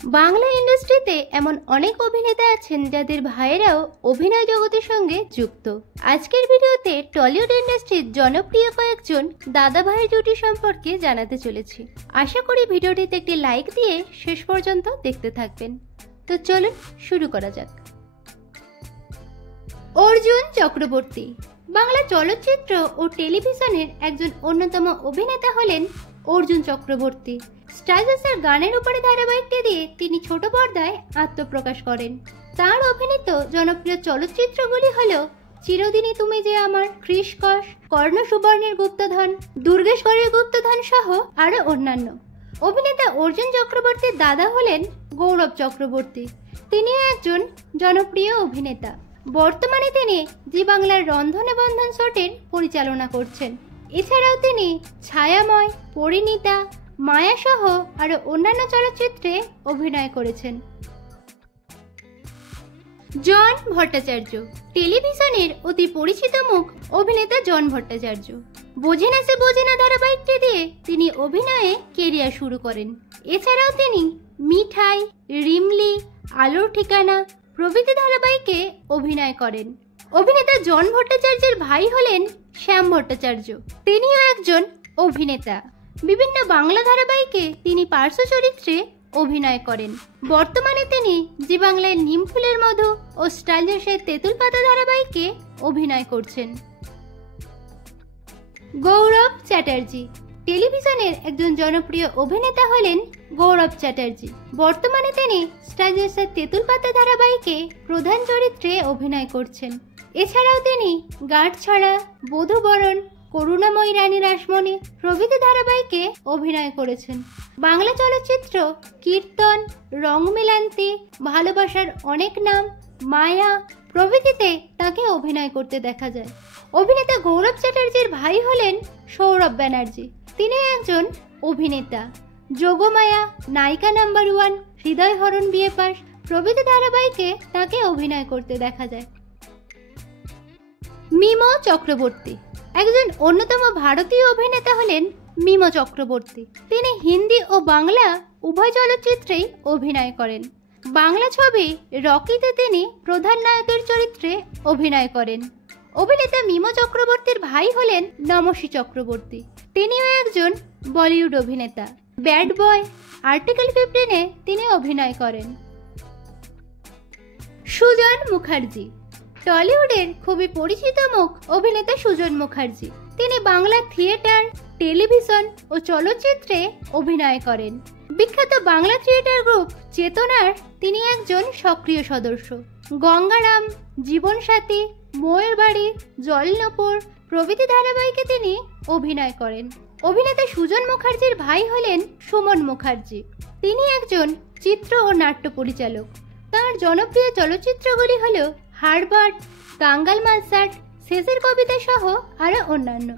বাংলা ইন্ডাস্ট্রিতে এমন অনেক অভিনেতা আছেন যাদের ভাইয়েরাও অভিনয় জগতের সঙ্গে যুক্ত। আজকের ভিডিওতে টলিউড ইন্ডাস্ট্রির জনপ্রিয় কয়েকজন দাদা ভাইয়ের জুটি সম্পর্কে জানাতে চলেছি। আশা করি ভিডিওটিতে একটি লাইক দিয়ে শেষ পর্যন্ত দেখতে থাকবেন। তো চলুন শুরু করা যাক। অর্জুন চক্রবর্তী বাংলা চলচ্চিত্র ও টেলিভিশনের একজন অন্যতম অভিনেতা হলেন অর্জুন চক্রবর্তী। স্টার জলসার গানের উপরে ধারাবাহিকটি দিয়ে তিনি ছোট পর্দায় আত্মপ্রকাশ করেন। তার অভিনীত জনপ্রিয় চলচ্চিত্রগুলি হল চিরদিনই তুমি যে আমার, কৃষকশ, কর্ণ সুবর্ণের গুপ্তধন, দুর্গেশ্বরের গুপ্তধন সহ আরো অন্যান্য। অভিনেতা অর্জুন চক্রবর্তীর দাদা হলেন গৌরব চক্রবর্তী। তিনিও একজন জনপ্রিয় অভিনেতা। বর্তমানে তিনি জি বাংলার রন্ধনে বন্ধন শোটের পরিচালনা করছেন। এছাড়াও তিনি ছায়াময়, পরিণীতা, মায়া সহ আরো অন্যান্য চলচ্চিত্রে অভিনয় করেছেন। জন ভট্টাচার্য টেলিভিশনের অতি পরিচিত মুখ অভিনেতা জন ভট্টাচার্য। বোঝে না সে বোঝে না ধারাবাহিকটি দিয়ে তিনি অভিনয়ে কেরিয়ার শুরু করেন। এছাড়াও তিনি মিঠাই, রিমলি, আলোর ঠিকানা প্রভৃতি ধারাবাহিকে অভিনয় করেন। অভিনেতা জন ভট্টাচার্যের ভাই হলেন শ্যাম ভট্টাচার্য। তিনিও একজন অভিনেতা। বিভিন্ন বাংলা ধারাবাহিকে তিনি পার্শ্ব চরিত্রে অভিনয় করেন। বর্তমানে তিনি জি বাংলায় নিমফুলের মধু ও স্টার জলসার তেঁতুল পাতা ধারাবাহিকে অভিনয় করছেন। গৌরব চ্যাটার্জি টেলিভিশনের একজন জনপ্রিয় অভিনেতা হলেন গৌরব চ্যাটার্জি। বর্তমানে তিনি স্টার জলসার তেঁতুল পাতা ধারাবাহিকে প্রধান চরিত্রে অভিনয় করছেন। এছাড়াও তিনি গাঁটছড়া, বধূবরণ, করুণাময়ী রানী রাসমণি প্রভৃতি ধারাবাহিকে অভিনয় করেছেন। বাংলা চলচ্চিত্র কীর্তন, রং মিলান্তি, ভালোবাসার অনেক নাম, মায়া প্রভৃতিতে তাকে অভিনয় করতে দেখা যায়। অভিনেতা গৌরব চ্যাটার্জির ভাই হলেন সৌরভ ব্যানার্জি। তিনি একজন অভিনেতা। যোগমায়া, নায়িকা নাম্বার 1, হৃদয় হরণ বিয়ে পাশ প্রভৃতি ধারাবাহিকে তাকে অভিনয় করতে দেখা যায়। মিম চক্রবর্তী একজন অন্যতম ভারতীয় অভিনেতা হলেন মিম চক্রবর্তী। তিনি হিন্দি ও বাংলা উভয় চলচ্চিত্রেই অভিনয় করেন। বাংলা ছবি রকিতে তিনি প্রধান নায়কের চরিত্রে অভিনয় করেন। অভিনেতা মিম চক্রবর্তীর ভাই হলেন নমশী চক্রবর্তী। তিনিও একজন বলিউড অভিনেতা। ব্যাড বয়, আর্টিকেল 15-এ তিনি অভিনয় করেন। সুজন মুখার্জি টলিউডের খুবই পরিচিত মুখ অভিনেতা সুজন মুখার্জি। তিনি বাংলা থিয়েটার, টেলিভিশন ও চলচ্চিত্রে অভিনয় করেন। বিখ্যাত বাংলা থিয়েটার গ্রুপ চেতনার তিনি একজন সক্রিয় সদস্য। গঙ্গারাম, জীবনসাথী, ময়ূরবাড়ি, জলনপুর প্রভৃতি ধারাবাহিকে তিনি অভিনয় করেন। অভিনেতা সুজন মুখার্জির ভাই হলেন সুমন মুখার্জি। তিনি একজন চিত্র ও নাট্য পরিচালক। তার জনপ্রিয় চলচ্চিত্রগুলি হল হারবার্ট, কাঙ্গাল মালসাট, শেষের কবিতা সহ আরো অন্যান্য।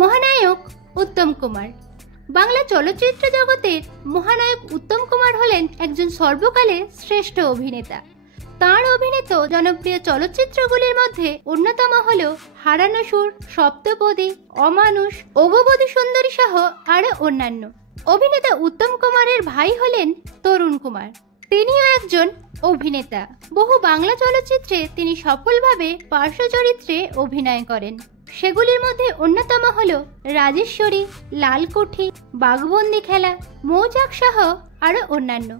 মহানায়ক উত্তম কুমার বাংলা চলচ্চিত্র জগতের মহানায়ক উত্তম কুমার হলেন একজন সর্বকালের শ্রেষ্ঠ অভিনেতা। তার অভিনীত জনপ্রিয় চলচ্চিত্রগুলির মধ্যে অন্যতম হল হারানো সুর, সপ্তপদী, অমানুষ, ওগবধূ সুন্দরী সহ আরো অন্যান্য। অভিনেতা উত্তম কুমারের ভাই হলেন তরুণ কুমার। তিনিও একজন অভিনেতা। বহু বাংলা চলচ্চিত্রে তিনি সফলভাবে পার্শ্ব চরিত্রে অভিনয় করেন। সেগুলির মধ্যে অন্যতম হল রাজেশ্বরী, লালকুঠি, বাঘবন্দি খেলা, মৌচাক সহ আরো অন্যান্য।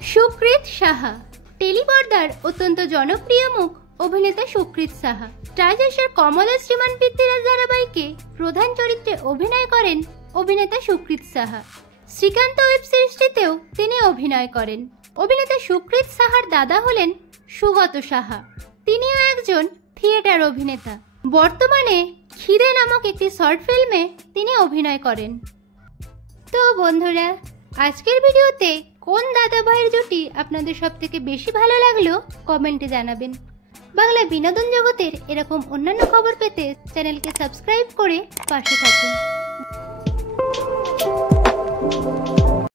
সুকৃত সাহা টেলিপর্দার অত্যন্ত জনপ্রিয় মুখ অভিনেতা সুকৃত সাহা। স্টার জলসার কমলা শ্রীমান পৃথ্বীরাজ ধারাবাহিকে প্রধান চরিত্রে অভিনয় করেন অভিনেতা সুকৃত সাহা। শ্রীকান্ত ওয়েব সিরিজটিতেও তিনি অভিনয় করেন। অভিনেতা সুকৃত সাহার দাদা হলেন সুগত সাহা। তিনিও একজন থিয়েটার অভিনেতা। বর্তমানে খিদে নামক একটি শর্ট ফিল্মে তিনি অভিনয় করেন। তো বন্ধুরা, আজকের ভিডিওতে কোন দাদা ভাইয়ের জুটি আপনাদের সব থেকে বেশি ভালো লাগলো কমেন্টে জানাবেন। বাংলা বিনোদন জগতের এরকম অন্যান্য খবর পেতে চ্যানেলকে সাবস্ক্রাইব করে পাশে থাকুন।